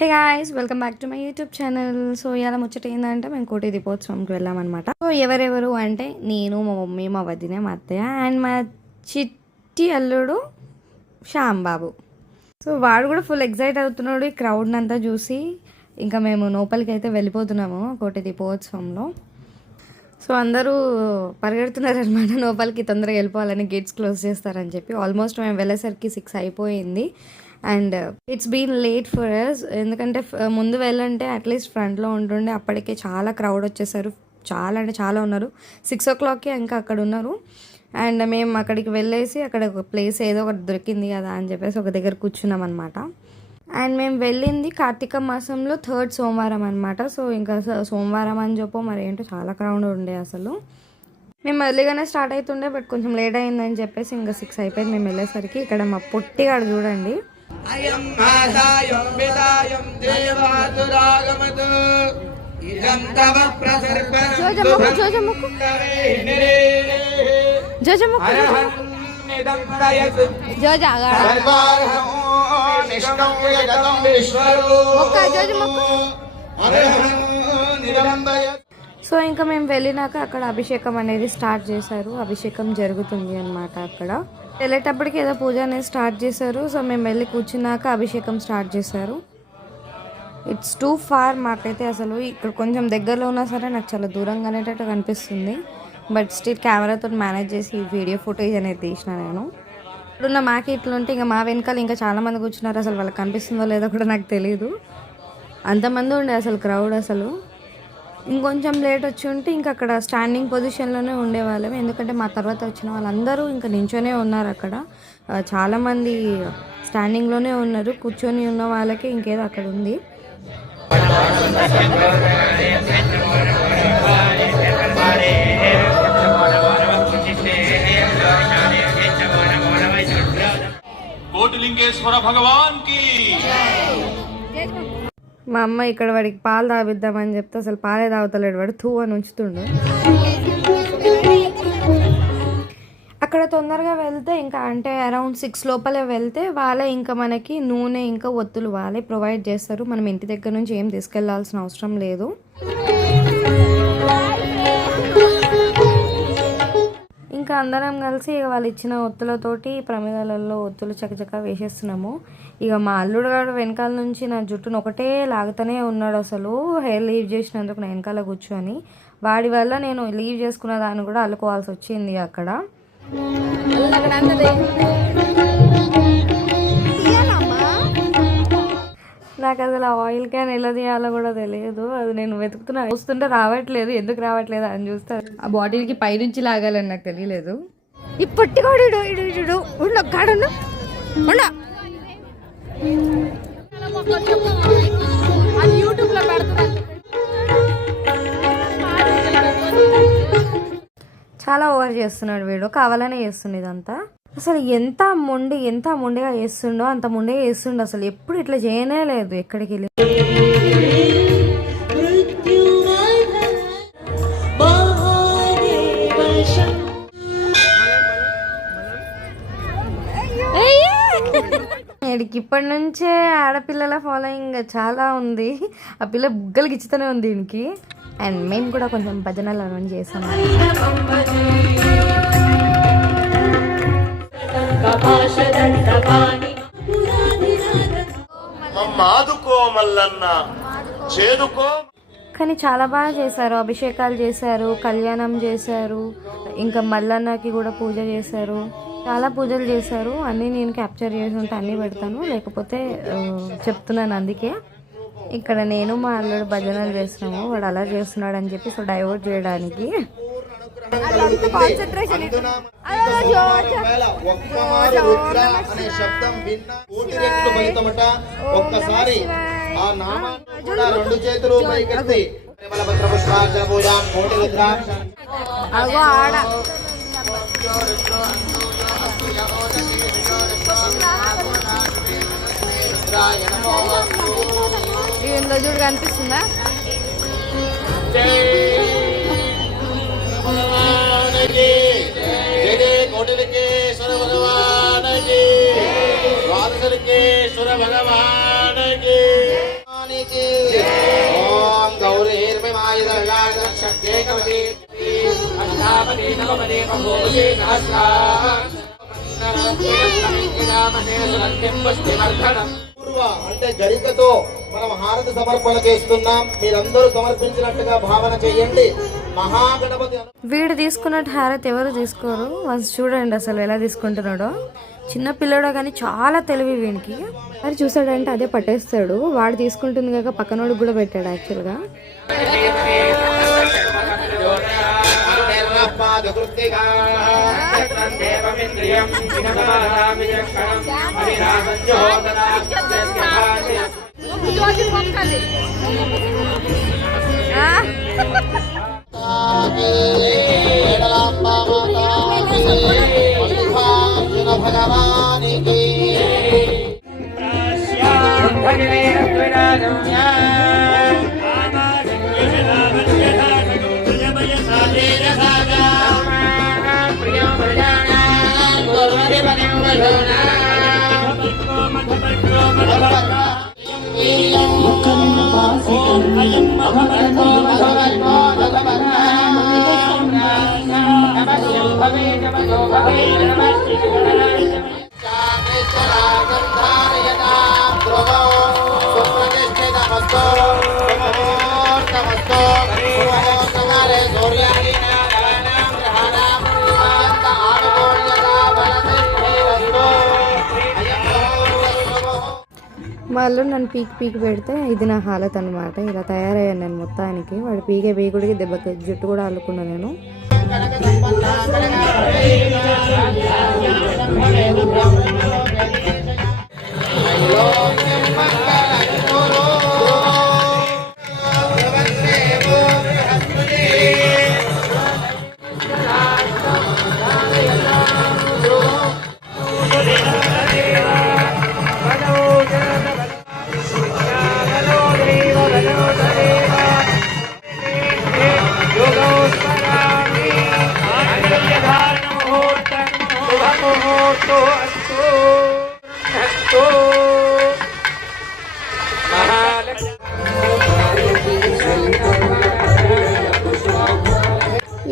Hey guys, welcome back to my YouTube channel. So ఇలా ముచ్చట ఏంటంటే మేము కోటి దీపోత్సవంకి వెళ్ళామన్నమాట. సో ఎవరెవరు అంటే నేను, మా మమ్మీ, మా వదిన, మా అత్తయ్య అండ్ మా చిట్టి అల్లుడు శ్యాంబాబు. సో వాడు కూడా ఫుల్ ఎక్సైట్ అవుతున్నాడు ఈ క్రౌడ్ని అంతా చూసి. ఇంకా మేము లోపలికి అయితే వెళ్ళిపోతున్నాము కోటి దీపోత్సవంలో. సో అందరూ పరిగెడుతున్నారు అనమాట లోపలికి, తొందరగా వెళ్ళిపోవాలని, గేట్స్ క్లోజ్ చేస్తారని చెప్పి. ఆల్మోస్ట్ మేము వెళ్ళేసరికి 6 అయిపోయింది and it's been late for us. ఎందుకంటే ముందు వెళ్ళంటే అట్లీస్ట్ ఫ్రంట్లో ఉంటుండే, అప్పటికే చాలా క్రౌడ్ వచ్చేసారు. చాలా అంటే చాలా ఉన్నారు. 6 o'clockకి ఇంకా అక్కడ ఉన్నారు. అండ్ మేము అక్కడికి వెళ్ళేసి అక్కడ ఒక ప్లేస్ ఏదో ఒకటి దొరికింది కదా అని చెప్పేసి ఒక దగ్గర కూర్చున్నాం అనమాట. అండ్ మేము వెళ్ళింది కార్తీక మాసంలో 3rd సోమవారం అనమాట. సో ఇంకా సోమవారం అని చెప్పో మరి ఏంటో చాలా క్రౌడ్ ఉండే అసలు. మేము ఎర్లీగానే స్టార్ట్ అవుతుండే, బట్ కొంచెం లేట్ అయిందని చెప్పేసి ఇంకా 6 అయిపోయింది మేము వెళ్ళేసరికి. ఇక్కడ మా పొట్టిగాడు చూడండి, సో ఇంకా మేము వెళ్ళినాక అక్కడ అభిషేకం అనేది స్టార్ట్ చేశారు. అభిషేకం జరుగుతుంది అనమాట. అక్కడ వెళ్ళేటప్పటికి ఏదో పూజ అనేది స్టార్ట్ చేశారు. సో మేము వెళ్ళి కూర్చున్నాక అభిషేకం స్టార్ట్ చేశారు. ఇట్స్ టూ ఫార్ మాకైతే. అసలు ఇక్కడ కొంచెం దగ్గరలో ఉన్నా సరే నాకు చాలా దూరంగా అనేటట్టు కనిపిస్తుంది. బట్ స్టిల్ కెమెరాతో మేనేజ్ చేసి వీడియో ఫుటేజ్ అనేది తీసిన నేను. ఇప్పుడున్న మాకి ఇట్లుంటే ఇంకా మా వెనకాల ఇంకా చాలామంది కూర్చున్నారు. అసలు వాళ్ళకి కనిపిస్తుందో లేదో కూడా నాకు తెలియదు, అంతమంది ఉండే అసలు క్రౌడ్. అసలు ఇంకొంచెం లేట్ వచ్చి ఉంటే ఇంకా అక్కడ స్టాండింగ్ పొజిషన్లోనే ఉండేవాళ్ళం. ఎందుకంటే మా తర్వాత వచ్చిన వాళ్ళందరూ ఇంకా నించొనే ఉన్నారు. అక్కడ చాలామంది స్టాండింగ్లోనే ఉన్నారు. కూర్చొని ఉన్న వాళ్ళకి ఇంకేదో అక్కడ ఉంది. కోటిలింగేశ్వర భగవాన్ కి. మా అమ్మ ఇక్కడ వాడికి పాలు తాగిద్దామని చెప్తే అసలు పాలే తాగుతలేడు వాడు, తూ అని ఉంచుతుండు. అక్కడ తొందరగా వెళ్తే ఇంకా అంటే అరౌండ్ 6 లోపలే వెళ్తే వాళ్ళే ఇంకా మనకి నూనె ఇంకా ఒత్తులు వాళ్ళే ప్రొవైడ్ చేస్తారు. మనం ఇంటి దగ్గర నుంచి ఏం తీసుకెళ్లాల్సిన అవసరం లేదు. ఇంకా అందరం కలిసి ఇక వాళ్ళు ఇచ్చిన ఒత్తులతోటి ప్రమిదలలో ఒత్తులు చకచక వేసేస్తున్నాము. ఇక మా అల్లుడు గారు వెనకాల నుంచి నా జుట్టును ఒకటే లాగుతూనే ఉన్నాడు. అసలు హెయిర్ లీవ్ చేసినందుకు నా వెనకాల కూర్చొని, వాడి వల్ల నేను లీవ్ చేసుకున్న దాన్ని కూడా అల్లుకోవాల్సి వచ్చింది అక్కడ. నాకు అసలు ఆయిల్ క్యాన్ ఎలా తీయాలో కూడా తెలియదు. అది నేను వెతుకుతున్నా, చూస్తుంటే రావట్లేదు. ఎందుకు రావట్లేదు అని చూస్తే ఆ బాటిల్కి పైనుంచి లాగాలని నాకు తెలియలేదు. ఇప్పటికాడు చాలా ఓవర్ చేస్తున్నాడు వీడు, కావాలనే చేస్తుండే ఇదంతా. అసలు ఎంత మొండిగా చేస్తుండో అంత మొండిగా చేస్తుండో. అసలు ఎప్పుడు ఇట్లా చేయనే లేదు ఎక్కడికి వెళ్ళి. వీడికి ఇప్పటి నుంచే ఆడపిల్లల ఫాలోయింగ్ చాలా ఉంది. ఆ పిల్ల బుగ్గలు గిచ్చుతూనే ఉంది దీనికి. అండ్ మేము కూడా కొంచెం భజనలు అని చేసాము. కానీ చాలా బాగా చేశారు. అభిషేకాలు చేశారు, కళ్యాణం చేశారు, ఇంకా మల్లన్నకి కూడా పూజ చేశారు. చాలా పూజలు చేశారు. అన్నీ నేను క్యాప్చర్ చేసి ఉంటే అన్నీ పెడతాను, లేకపోతే చెప్తున్నాను. అందుకే ఇక్కడ నేను మా అల్లుడు భజనలు చేస్తున్నాము. వాడు అలా చేస్తున్నాడు అని చెప్పి సో డైవర్ట్ చేయడానికి. ఒక్కసారి ఆ నామాన్ని కూడా 2 చేతులు పైకెత్తి పరిమళపత్ర పుష్పార్చ పూజాం కోటి రుద్రాక్ష అగో ఆడ ఏందో చూడు కనిపిస్తుందా? కోటిలింగేశ్వర భగవాన్ కి, ద్వాదశలింగేశ్వర భగవాన్ కి. పూర్వ అంటే గరికతో మనం హారతి సమర్పణ చేస్తున్నాం. మీరందరూ సమర్పించినట్టుగా భావన చేయండి. మహాగణపతి వీడు తీసుకున్నట్టు హారతి ఎవరు తీసుకోరు. చూడండి అసలు ఎలా తీసుకుంటున్నాడో. చిన్న పిల్లడో కానీ చాలా తెలివి వీనికి. అది చూసాడంటే అదే పట్టేస్తాడు. వాడు తీసుకుంటుంది కాక పక్కనోడికి కూడా పెట్టాడు యాక్చువల్గా. భగవానికి వాళ్ళు నన్ను పీకి పెడితే ఇది నా హాలత్ అనమాట. ఇలా తయారయ్యాను నేను మొత్తానికి. వాడు పీకుడికి దెబ్బకి జుట్టు కూడా అల్లుకున్నా నేను.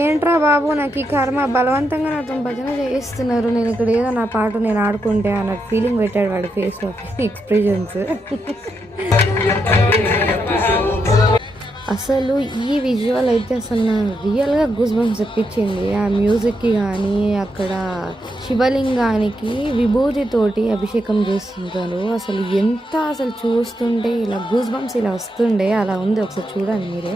ఏంట్రా బాబు నాకు ఈ కర్మ, బలవంతంగా నాతో భజన చేయిస్తున్నారు. నేను ఇక్కడ ఏదో నా పాట నేను ఆడుకుంటే అన్నట్టు ఫీలింగ్ పెట్టాడు వాడి ఫేస్ లో ఎక్స్ప్రెషన్స్. అసలు ఈ విజువల్ అయితే అసలు నా రియల్గా గూస్ బంప్స్ తెప్పించింది. ఆ మ్యూజిక్కి కానీ అక్కడ శివలింగానికి విభూతితోటి అభిషేకం చేస్తుంటారు. అసలు ఎంత అసలు చూస్తుంటే ఇలా గూస్ బంప్స్ ఇలా వస్తుండే అలా ఉంది. ఒకసారి చూడండి మీరే.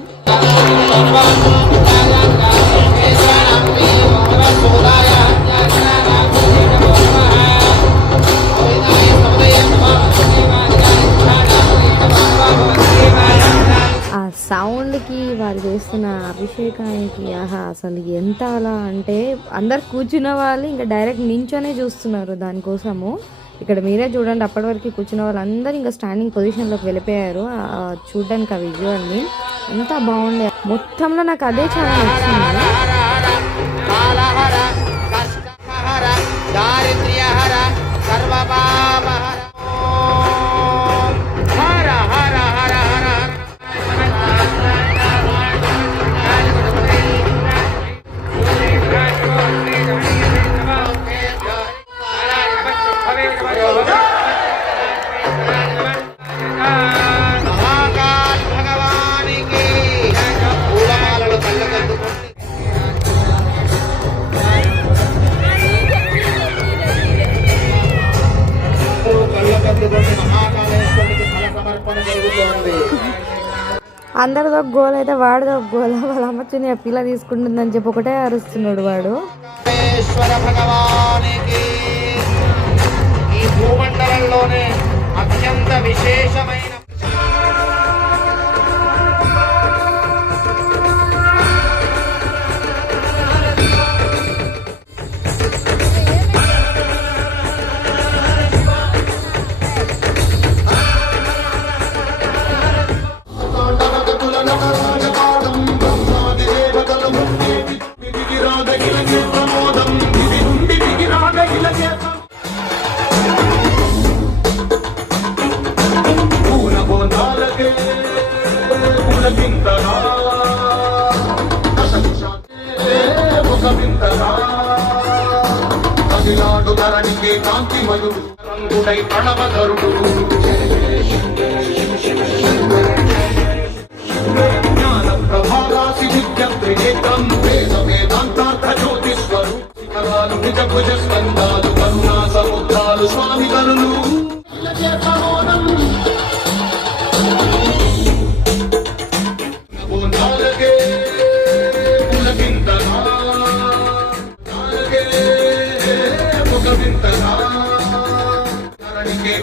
ఆ సౌండ్కి వాళ్ళు చేస్తున్న అభిషేకానికి ఆహా అసలు ఎంత అలా అంటే అందరు కూర్చున్న వాళ్ళు ఇంకా డైరెక్ట్ నించొనే చూస్తున్నారు దానికోసము. ఇక్కడ మీరే చూడండి, అప్పటి వరకు కూర్చున్న వాళ్ళందరూ ఇంకా స్టాండింగ్ పొజిషన్లోకి వెళ్ళిపోయారు చూడడానికి ఆ విజువల్ని. అంతా బాగుండే. మొత్తంలో నాకు అదే చాలా నచ్చింది. అందరిదో గోల్ అయితే వాడిదో గోల. వాళ్ళ అమ్మచ్చుని ఆ పిల్ల తీసుకుంటుందని చెప్పి ఒకటే అరుస్తున్నాడు వాడు. భగవానికి ఈ భూమండలంలోనే అత్యంత విశేషమైన కాంతిమయుడు రంగుడై ప్రణవధరుడు జ్ఞాన ప్రభారాసి విద్య త్రినేత్రం వేద వేదాంతార్థ జ్యోతిస్వరు శిఖరాలు నిజ భుజ స్కందాలు కరుణా సముద్రాలు స్వామి కరులు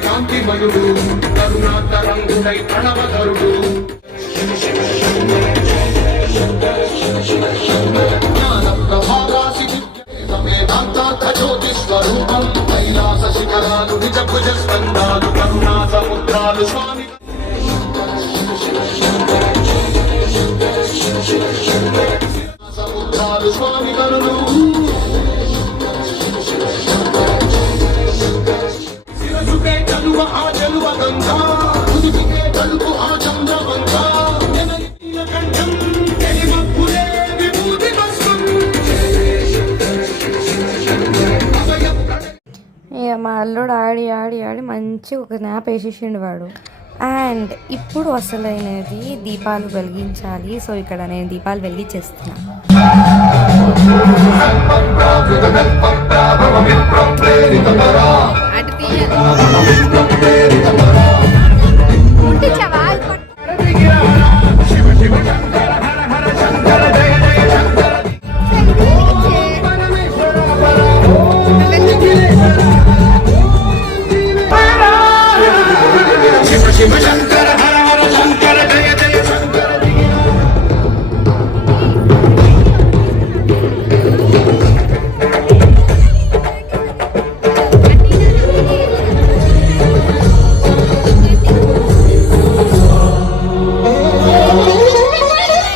కాంతిమయుడు కరుణాతరంగుడై ప్రణవధరుడు జ్ఞాన ప్రభారాసి వేదాంతార్థ జ్యోతి స్వరూపం కైలాస శిఖరాలు నిజ భుజ స్కందాలు కరుణా సముద్రాలు స్వామి సముద్రాలు స్వామి కరులు శిరసుకే చలువ ఆ చలువ గంగా ఉదిపికే కలుపు ఆ చంద్రవంగా కంఠం తెలిమప్పులే విభూతి వస్తం ఇక మా అల్లుడు ఆడి ఆడి ఆడి మంచి ఒక స్నాప్ వేసేసిండు వాడు. అండ్ ఇప్పుడు అసలైనది దీపాలు వెలిగించాలి. సో ఇక్కడ నేను దీపాలు వెలిగించేస్తున్నా. శివ శంకర హర హర శంకర జయ జయ శంకర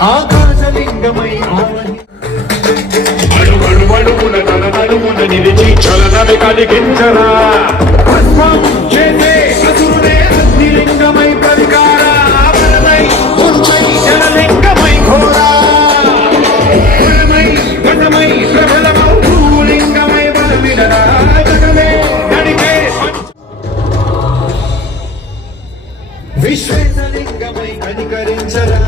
ఆకాశలింగమై అడుగడుగడుగున తన నడుమున నిలిచి చలనవి కలిగించరా చేసే అసురుడే అగ్నిలింగమై పరికార ఆవరణమై ఉష్ణై జలలింగమై ఘోరా ఘటమై ప్రబలమౌ భూలింగమై బలమిడరా జగమే నడిపే విశ్వేశలింగమై కనికరించరా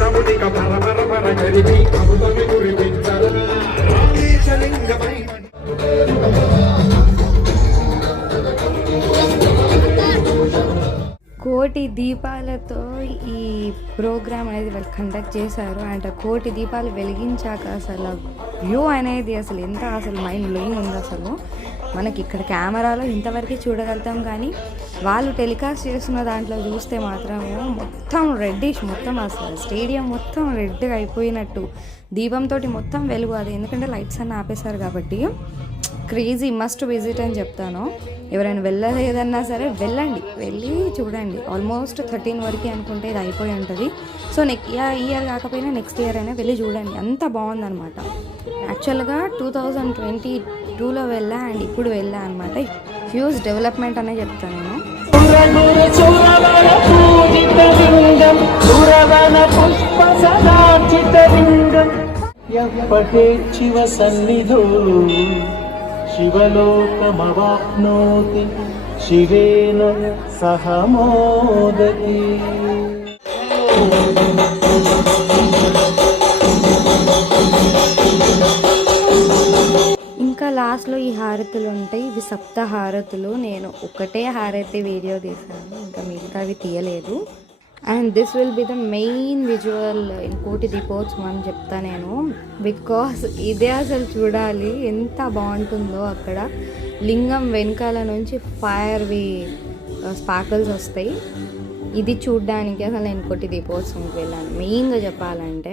నమునిక పర పర పర జరిపి అమృతమి కురిపించరా రామేశలింగమై కోటి దీపాలతో ఈ ప్రోగ్రామ్ అనేది వాళ్ళు కండక్ట్ చేశారు. అండ్ కోటి దీపాలు వెలిగించాక అసలు వ్యూ అనేది అసలు ఎంత అసలు మైండ్ బ్లోయింగ్ ఉంది. అసలు మనకి ఇక్కడ కెమెరాలో ఇంతవరకు చూడగలుగుతాం, కానీ వాళ్ళు టెలికాస్ట్ చేస్తున్న దాంట్లో చూస్తే మాత్రం మొత్తం రెడ్డిష్, మొత్తం అసలు స్టేడియం మొత్తం రెడ్గా అయిపోయినట్టు దీపంతో మొత్తం వెలుగు. అది ఎందుకంటే లైట్స్ అన్నీ ఆపేశారు కాబట్టి క్రేజీ, మస్ట్ విజిట్ అని చెప్తాను. ఎవరైనా వెళ్ళలేదన్నా సరే వెళ్ళండి, వెళ్ళి చూడండి. ఆల్మోస్ట్ 13 వరకు అనుకుంటే ఇది అయిపోయి ఉంటుంది. సో ఇయర్ కాకపోయినా నెక్స్ట్ ఇయర్ అయినా వెళ్ళి చూడండి, అంత బాగుందన్నమాట. యాక్చువల్గా 2022లో వెళ్ళా అండ్ ఇప్పుడు వెళ్ళా అనమాట. హ్యూజ్ డెవలప్మెంట్ అనే చెప్తాను నేను. శివ సన్నిధో శివలోకమవాప్నోతి శివేన సహ మోదతి. ఇంకా లాస్ట్లో ఈ హారతులు ఉంటాయి. ఇవి 7 హారతులు. నేను ఒకటే హారతి వీడియో తీసాను, ఇంకా మిగతావి తీయలేదు. And this will be the main visual in కోటి దీపోత్సవం అని చెప్తా నేను. బికాస్ ఇదే అసలు చూడాలి ఎంత బాగుంటుందో. అక్కడ లింగం వెనకాల నుంచి ఫైర్వి స్పార్కల్స్ వస్తాయి. ఇది చూడ్డానికి అసలు నేను కోటి దీపోత్సవంకి వెళ్ళాను మెయిన్గా చెప్పాలంటే.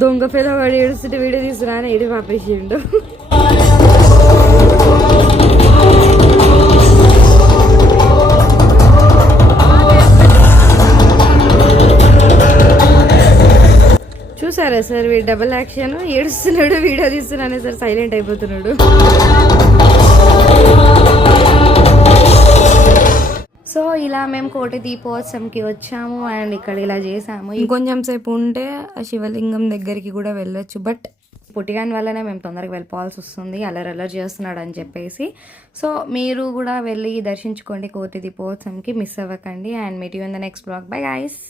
దొంగ పేద వాడు ఏడుస్తుంటే వీడియో తీసుకురా అని ఏడి పాపేసిండు. చూసారా సార్ వీడు డబుల్ యాక్షన్, ఏడుస్తున్నాడు వీడియో తీస్తున్నానే సార్ సైలెంట్ అయిపోతున్నాడు. సో ఇలా మేము కోటి దీపోత్సవంకి వచ్చాము అండ్ ఇక్కడ ఇలా చేసాము. ఇంకొంచెం సేపు ఉంటే ఆ శివలింగం దగ్గరికి కూడా వెళ్ళొచ్చు, బట్ పుట్టిగాని వల్లనే మేము తొందరగా వెళ్ళిపోవాల్సి వస్తుంది, అల్లరి చేస్తున్నాడు అని చెప్పేసి. సో మీరు కూడా వెళ్ళి దర్శించుకోండి కోటి దీపోత్సవంకి, మిస్ అవ్వకండి. And meet you in the next blog. Bye guys.